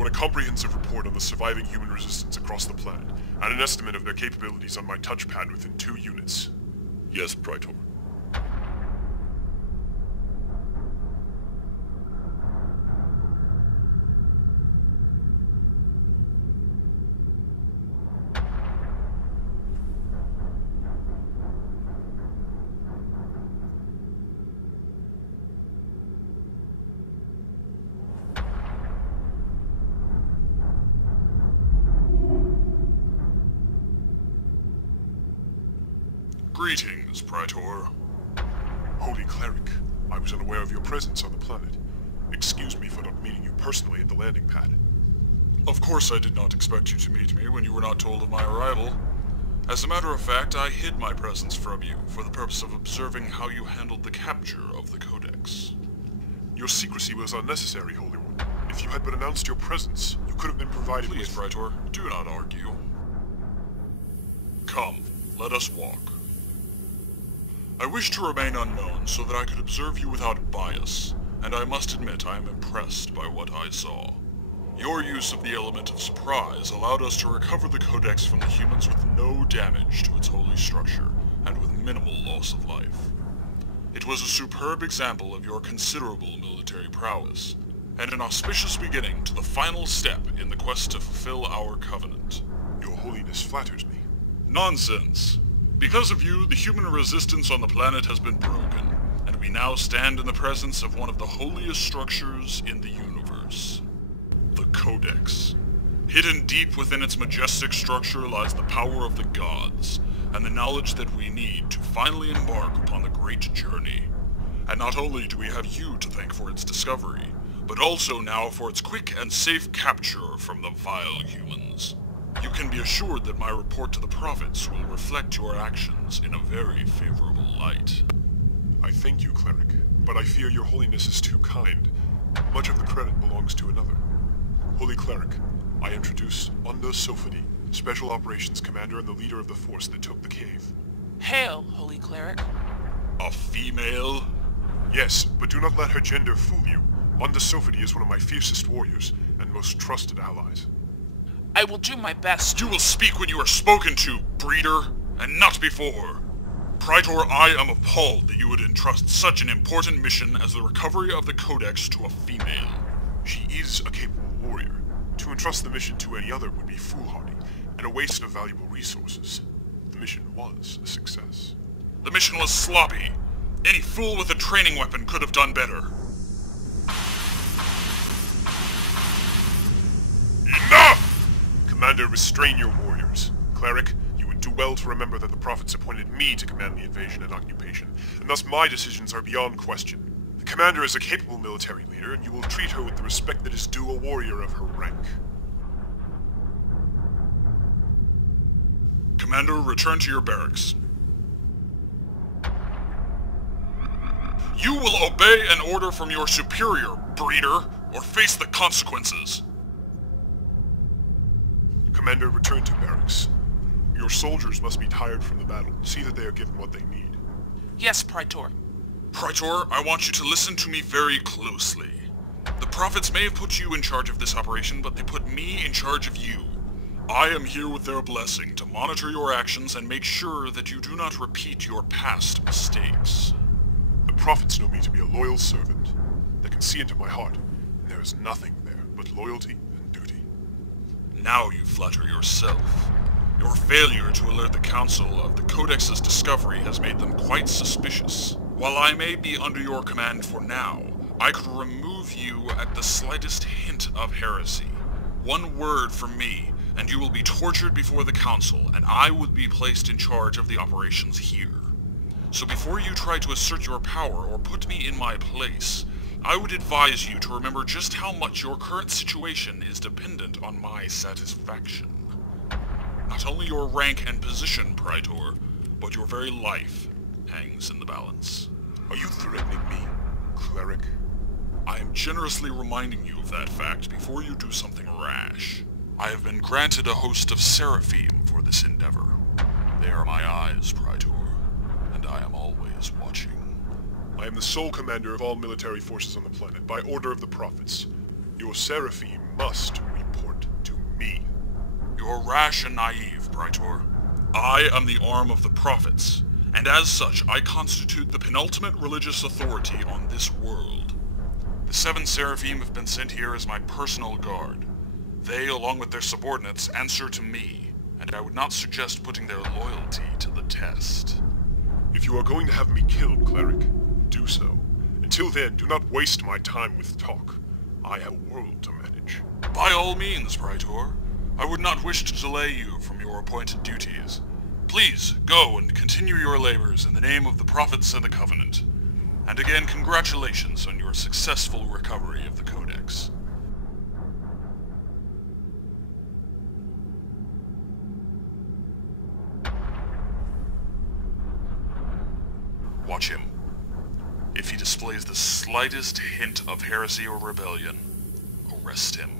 want a comprehensive report on the surviving human resistance across the planet, and an estimate of their capabilities on my touchpad within 2 units. Yes, Praetor. Greetings, Praetor. Holy Cleric, I was unaware of your presence on the planet. Excuse me for not meeting you personally at the landing pad. Of course I did not expect you to meet me when you were not told of my arrival. As a matter of fact, I hid my presence from you for the purpose of observing how you handled the capture of the Codex. Your secrecy was unnecessary, Holy One. If you had but announced your presence, you could have been provided with... Please, Praetor, do not argue. Come, let us walk. I wish to remain unknown so that I could observe you without bias, and I must admit I am impressed by what I saw. Your use of the element of surprise allowed us to recover the Codex from the humans with no damage to its holy structure, and with minimal loss of life. It was a superb example of your considerable military prowess, and an auspicious beginning to the final step in the quest to fulfill our covenant. Your Holiness flatters me. Nonsense! Because of you, the human resistance on the planet has been broken, and we now stand in the presence of one of the holiest structures in the universe. The Codex. Hidden deep within its majestic structure lies the power of the gods, and the knowledge that we need to finally embark upon the great journey. And not only do we have you to thank for its discovery, but also now for its quick and safe capture from the vile humans. You can be assured that my report to the prophets will reflect your actions in a very favorable light. I thank you, Cleric, but I fear your Holiness is too kind. Much of the credit belongs to another. Holy Cleric, I introduce Onda Sophody, Special Operations Commander and the leader of the force that took the cave. Hail, Holy Cleric. A female? Yes, but do not let her gender fool you. Onda Sophody is one of my fiercest warriors and most trusted allies. I will do my best. You will speak when you are spoken to, breeder, and not before. Praetor, I am appalled that you would entrust such an important mission as the recovery of the Codex to a female. She is a capable warrior. To entrust the mission to any other would be foolhardy, and a waste of valuable resources. The mission was a success. The mission was sloppy. Any fool with a training weapon could have done better. Enough! Commander, restrain your warriors. Cleric, you would do well to remember that the prophets appointed me to command the invasion and occupation, and thus my decisions are beyond question. The commander is a capable military leader, and you will treat her with the respect that is due a warrior of her rank. Commander, return to your barracks. You will obey an order from your superior, breeder, or face the consequences. Commander, return to barracks. Your soldiers must be tired from the battle. See that they are given what they need. Yes, Praetor. Praetor, I want you to listen to me very closely. The prophets may have put you in charge of this operation, but they put me in charge of you. I am here with their blessing to monitor your actions and make sure that you do not repeat your past mistakes. The prophets know me to be a loyal servant. They can see into my heart, and there is nothing there but loyalty and duty. Now you flatter yourself. Your failure to alert the Council of the Codex's discovery has made them quite suspicious. While I may be under your command for now, I could remove you at the slightest hint of heresy. One word from me, and you will be tortured before the Council, and I would be placed in charge of the operations here. So before you try to assert your power or put me in my place, I would advise you to remember just how much your current situation is dependent on my satisfaction. Not only your rank and position, Praetor, but your very life hangs in the balance. Are you threatening me, Cleric? I am generously reminding you of that fact before you do something rash. I have been granted a host of seraphim for this endeavor. They are my eyes, Praetor, and I am always watching. I am the sole commander of all military forces on the planet, by order of the prophets. Your seraphim must You're rash and naive, Praetor. I am the arm of the prophets, and as such I constitute the penultimate religious authority on this world. The 7 Seraphim have been sent here as my personal guard. They, along with their subordinates, answer to me, and I would not suggest putting their loyalty to the test. If you are going to have me killed, Cleric, do so. Until then, do not waste my time with talk. I have a world to manage. By all means, Praetor. I would not wish to delay you from your appointed duties. Please, go and continue your labors in the name of the Prophets and the Covenant. And again, congratulations on your successful recovery of the Codex. Watch him. If he displays the slightest hint of heresy or rebellion, arrest him.